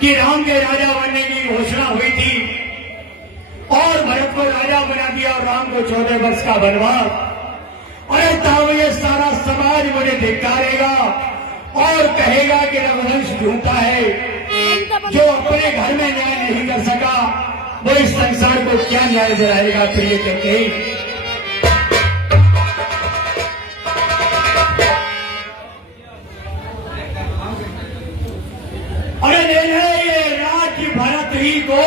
कि राम के राजा बनने की घोषणा हुई थी और भरत को राजा बना दिया और राम को 14 वर्ष का वनवास। अरे तब ये सारा समाज मुझे धिक्कारेगा और कहेगा कि रघुवंश झूठा है। जो अपने घर में न्याय नहीं कर सका वो इस संसार को क्या न्याय दिलाएगा। प्रिय कैकेयी, अरे नहीं, ये राज्य भरत ही को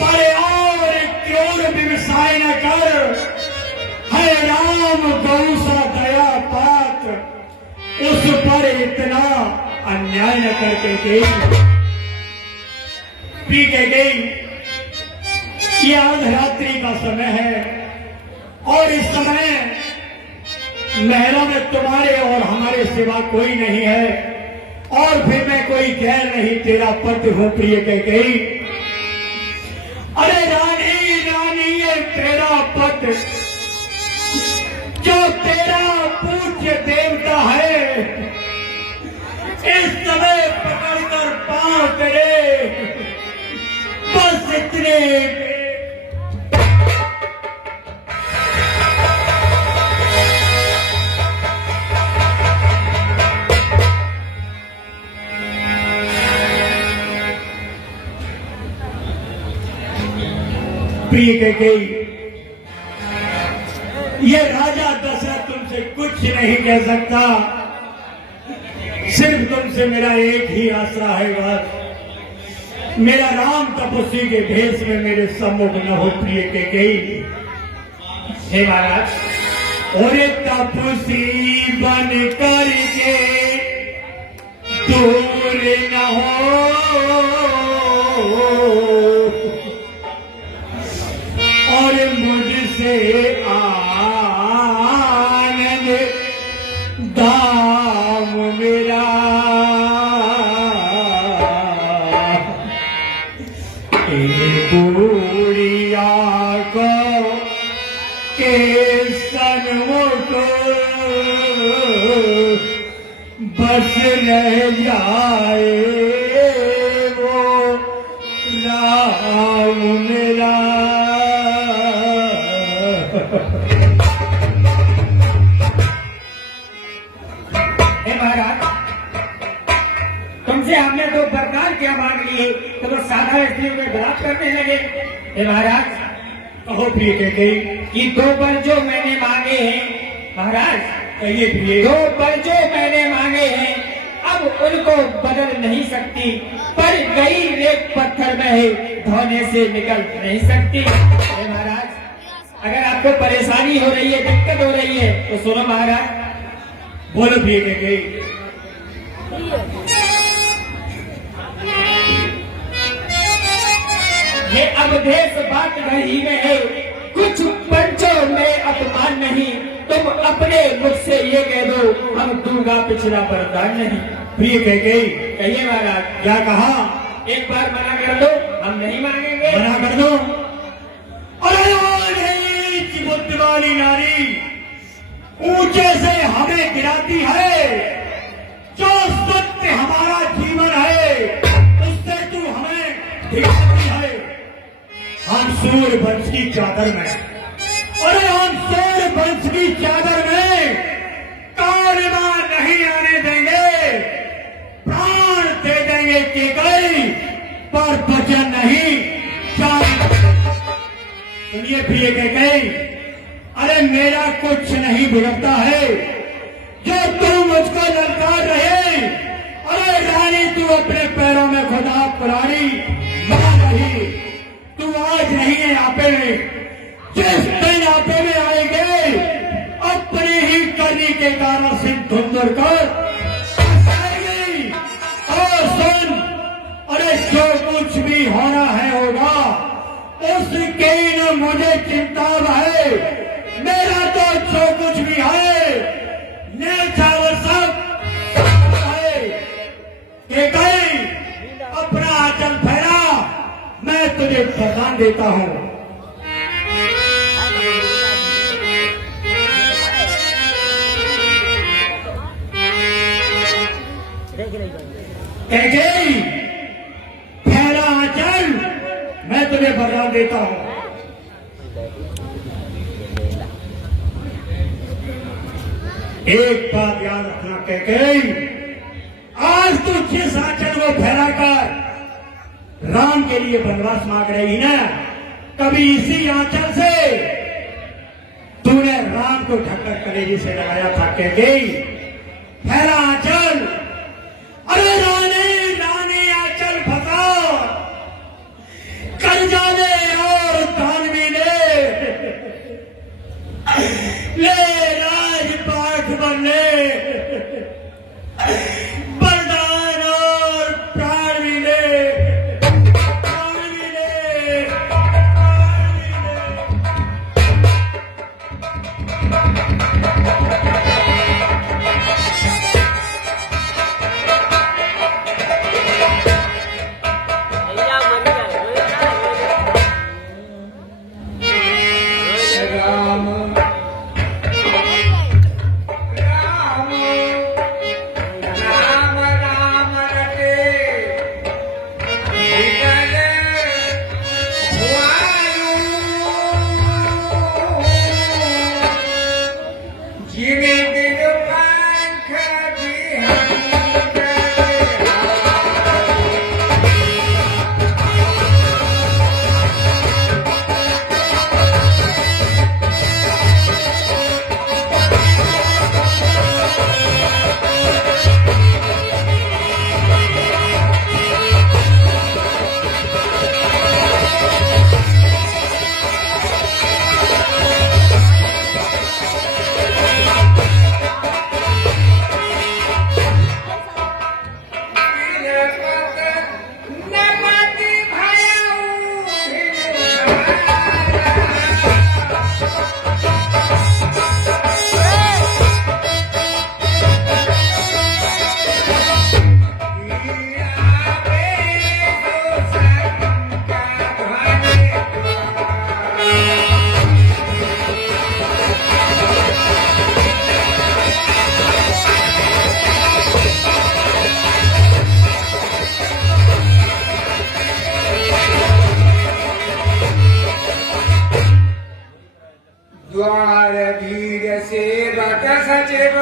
पर और क्यों व्यवसाय न कर। है राम गौ सा दया पात, उस पर इतना अन्याय न करके पी के गई। ये अर्धरात्रि का समय है और इस समय महलों में तुम्हारे और हमारे सिवा कोई नहीं है और फिर मैं कोई गैर नहीं, तेरा पति हूं प्रिय कैकेयी। अरे रानी रानी ये तेरा पति जो तेरा पूज्य देवता है, इस समय पकड़कर पांव तेरे बस इतने प्रिय कैकेयी, ये राजा दशरथ तुमसे कुछ नहीं कह सकता। सिर्फ तुमसे मेरा एक ही आसरा है बस, मेरा राम तपस्वी के भेष में मेरे सम्मुख न हो। प्रिय कैकेयी, हे महाराज, और तपस्वी बन करके दूर न हो, और मुझसे आनंद दाम मेरा पूरिया को के सन्मुख बस रह जाए वो राम मेरा। महाराज, तुमसे हमने तो वरदान क्या मांग लिए, तो वो साधा स्त्री में बलात् करने लगे। हे महाराज, कहो प्रिय कैकेयी, कि 2 वर जो मैंने मांगे हैं महाराज, कहिए प्रिय। 2 वर जो मैंने मांगे हैं अब उनको बदल नहीं सकती, पर गई रेत पत्थर में है, धोने से निकल नहीं सकती। हे महाराज, अगर आपको परेशानी हो रही है, दिक्कत हो रही है तो सुनो महाराज। बोलो प्रिय कैकेयी। ये अवधेश बात रही में है, कुछ पंचों में अपमान नहीं, तुम अपने मुख से ये कह दो हम दूंगा पिछला वरदान नहीं। प्रिय कैकेयी, कहिए महाराज। क्या कहा? एक बार मना कर दो, हम नहीं मांगेंगे। मना कर दो। अरे बुद्धि वाली नारी ऊंचे से हमें गिराती है, जो सत्य हमारा जीवन है उससे तू हमें दिखाती है। हम सूर्य वंश की चादर में, अरे हम सूर्य वंश की चादर में कालिमा नहीं आने देंगे, प्राण दे देंगे कैकेयी, पर वचन नहीं। सुनिए प्रिय कैकेयी, अरे मेरा कुछ नहीं बिगड़ता है, जो तू मुझको ललकार रहे। अरे रानी, तू अपने पैरों में खुदा पुरानी मान रही, तू आज नहीं है आपे में, जिस दिन आपे में आएंगे अपनी ही करनी के कारण सिंह धुंधर कर आएगी। और सुन, अरे जो कुछ भी होना है होगा, उसकी न मुझे चिंता है, मेरा तो जो कुछ भी है नेचावर सब है। कैकेयी, अपना आंचल फैला, मैं तुझे वरदान देता हूं। कैकेयी, तुम्हें वरदान देता हूं। एक बात याद रखना कैकेयी, आज तू जिस आंचल को फैलाकर राम के लिए वनवास मांग रही ना, कभी इसी आंचल से तूने राम को ढककर कलेजी से लगाया था। कैकेयी, फैला आंचल, अरे रानी रानी आंचल फंसा, कर्जा ले और दानवी ले राजपाट बनने, बलिदान और प्राण भी ले, प्राण भी ले, प्राण भी ले। राम राम राम रटे विकल वायु, जिने दिन पंख विहंग नमति भयउ द्वार धीर सेवक सचिव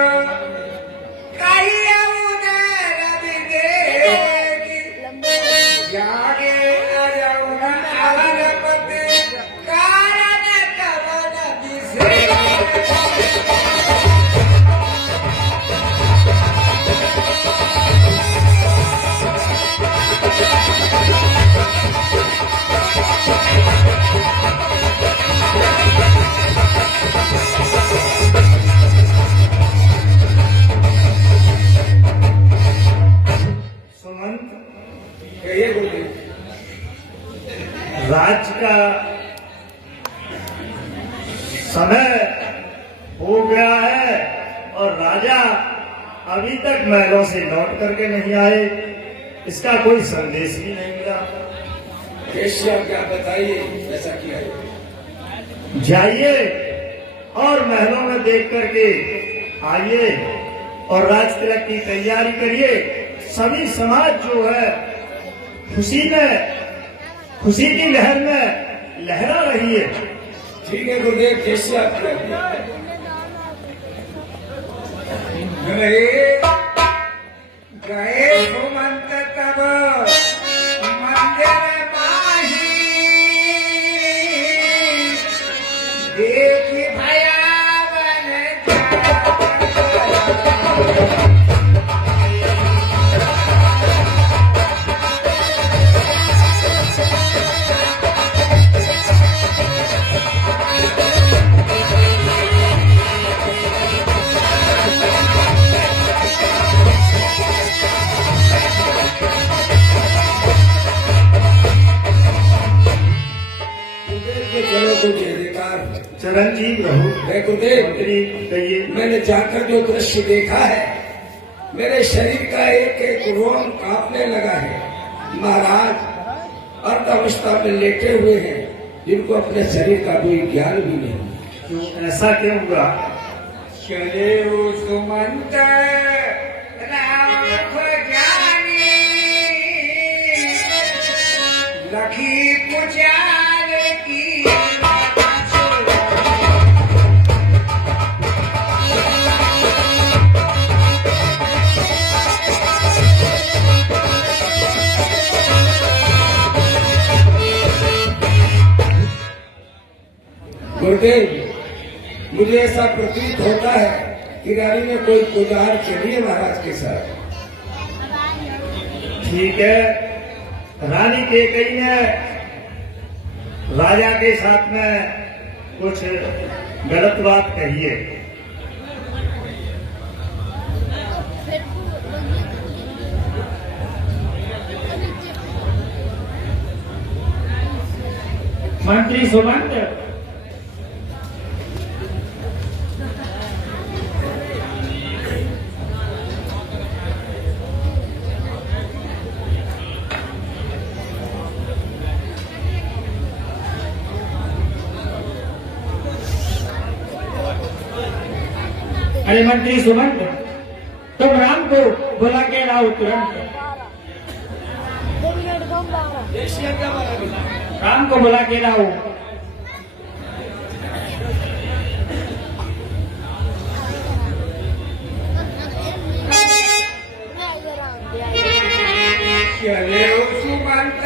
कहिए उदर विदेगी, जागे अजउन अवरपति कारण कवन विशेष। सुमंत, कहिए गुरुदेव। राज्य का समय हो गया है और राजा अभी तक महलों से लौट करके नहीं आए, इसका कोई संदेश भी नहीं मिला। केशव, क्या बताइए, ऐसा किया है? जाइए और महलों में देख करके आइए और राज तिलक की तैयारी करिए। सभी समाज जो है खुशी की लहर में लहरा रही है। ठीक है गुरुदेव, केशव। गए सुमंत तब मंदिर माही, देखी भयावन चरणजीव रहो। गुरुदेव, कहिए। मैंने जाकर जो दृश्य देखा है, मेरे शरीर का एक एक रोम कांपने लगा है। महाराज अर्ध अवस्था में लेटे हुए हैं, जिनको अपने शरीर का कोई ज्ञान भी नहीं। क्यों, ऐसा क्यों हुआ? चले वो सुमंत राम ज्ञानी, लखी कुचाल की माता छोड़ा। गुरुदेव, मुझे ऐसा प्रतीत होता है कि रानी ने कोई कुदार चली है महाराज के साथ। ठीक है, रानी कैकेयी ने राजा के साथ में कुछ गलत बात कही है। मंत्री सुमंत, अरे मंत्री सुमंत, तुम राम को बुला के लाओ तुरंत। राम को बुला के लाओ। चले सुमंत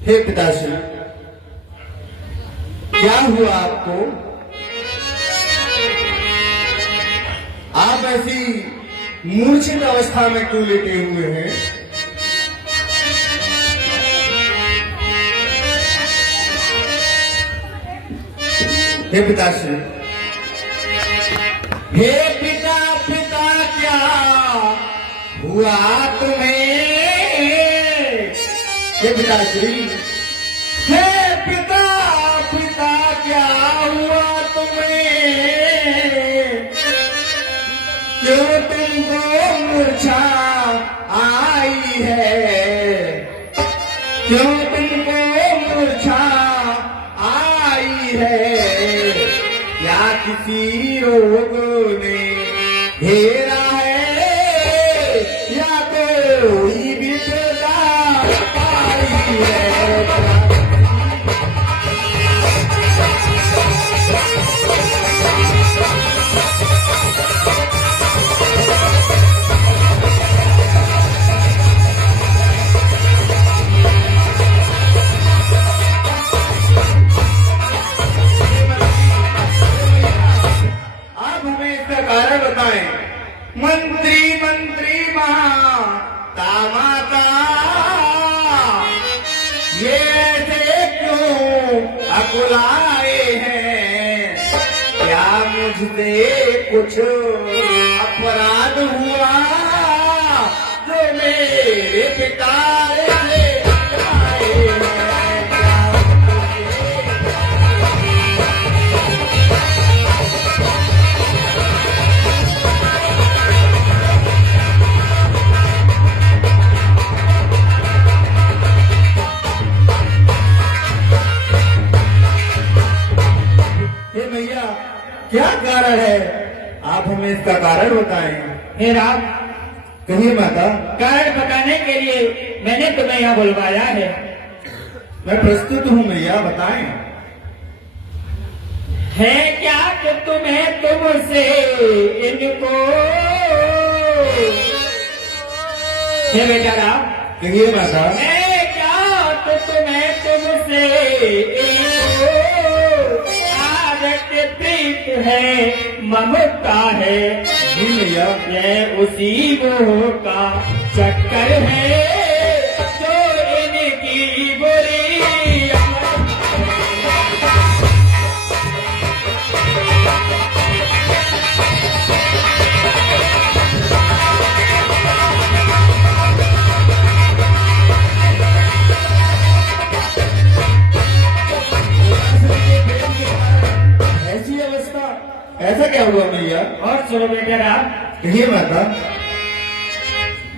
हे पिताश्री, क्या हुआ आपको? आप ऐसी मूर्छित अवस्था में क्यों लेटे हुए हैं? हे पिताश्री, हे पिता पिता क्या हुआ तुम्हें? हे पिताश्री, हे पिता पिता क्या हुआ तुम्हें? क्यों तुमको मूर्छा आई है? क्यों तुमको मूर्छा आई है? क्या किसी रोग ने घेरा है या कोई विपदा आई है? आप हमें इसका कारण बताएं। मंत्री मंत्री माता माता ये ऐसे क्यों अकुलाए हैं? क्या मुझसे कुछ अपराध हुआ जो मेरे पिता से आए हैं? हे भैया, क्या कारण है? आप हमें इसका कारण बताएं। हे राम, कहिए माता। कारण बताने के लिए मैंने तुम्हें यहाँ बुलवाया है। मैं प्रस्तुत हूँ भैया, बताएं। है क्या कि तुम्हें तुमसे इनको? हे बेटा राम, कहिए माता। है क्या तो तुम्हें तुमसे इनको? आदत प्रीत है, ममता है, जी भैया। यह उसी मोह का चक्कर है जो इनकी बुरी अमल। मैया। और सुनो बेटे राम, कहिए माता।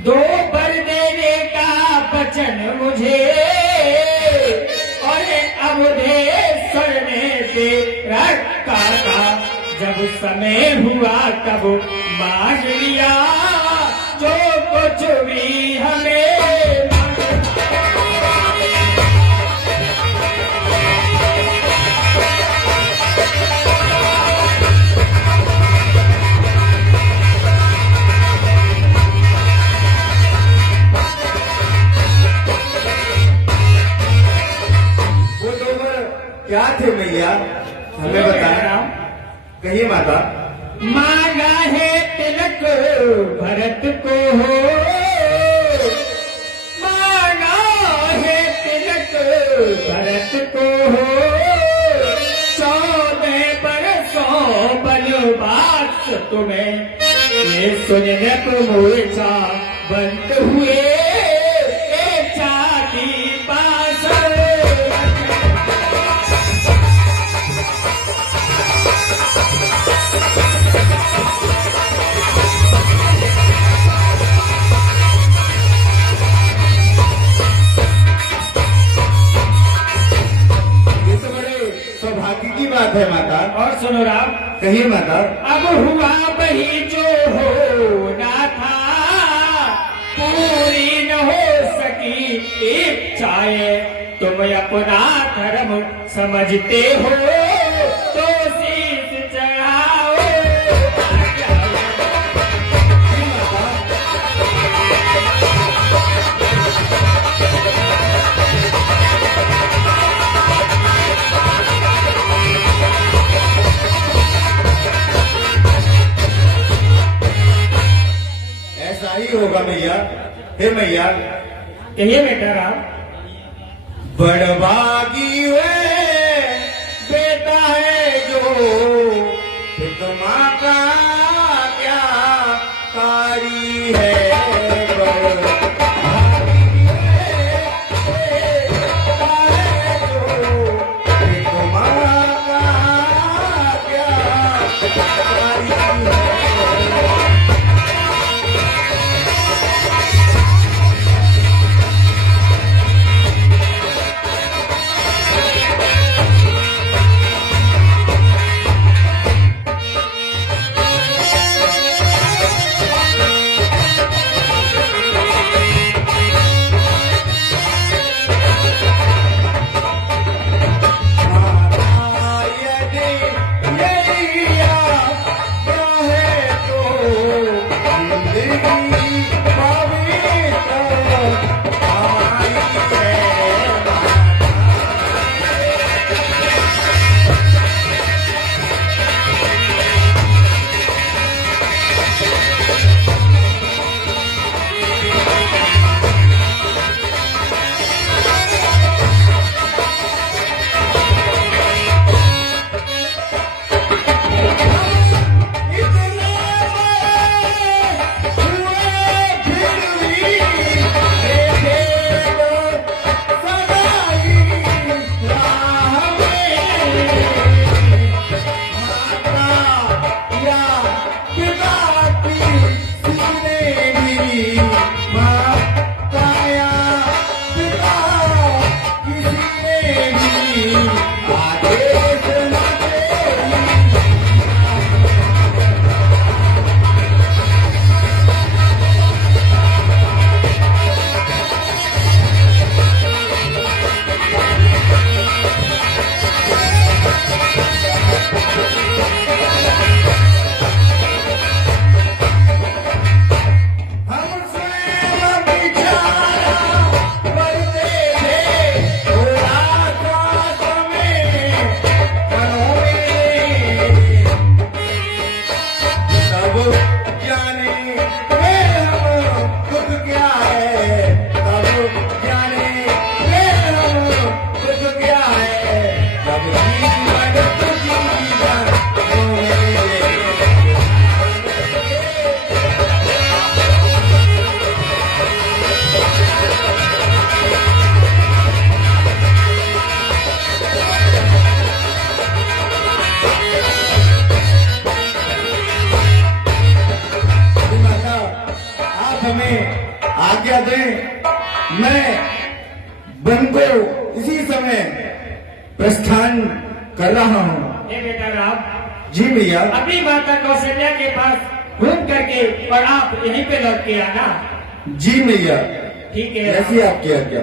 2 बर देने का वचन मुझे, और अवधेश्वर ने दे रखा था। जब समय हुआ तब मांग लिया, जो कुछ भी हमें वो 2 वर क्या थे मैया, हमें बताया। कहिए माता। मांगा है तिलक भरत को हो, मांगा है तिलक भरत को हो। 14 बरसों बनवास तुम्हें, ये सुनने को मोर्चा बंद हुए, एक छाती पास। ये तो बड़े सौभाग्य की बात है माता। और सुनो राम, कहिए माता। अब हुआ वही जो होना था, पूरी न हो सकी इच्छाएं। तुम अपना धर्म समझते हो तो शीश चढ़ाओ। ऐसा ही होगा मैया। हे मैया। कहिए बेटा राम। बड़भागी वे बेटा है जो, फिर माँ का क्या कारी है। बड़भागी वे बेटा है जो, फिर माँ का क्या कारी है। आज्ञा दें, मैं वन को इसी समय प्रस्थान कर रहा हूँ। ये बेटा राम, जी भैया। अभी माता कौशल्या के पास घूम करके और आप यहीं पे लौट के आना। जी भैया, ठीक है। ऐसी आपकी आज्ञा।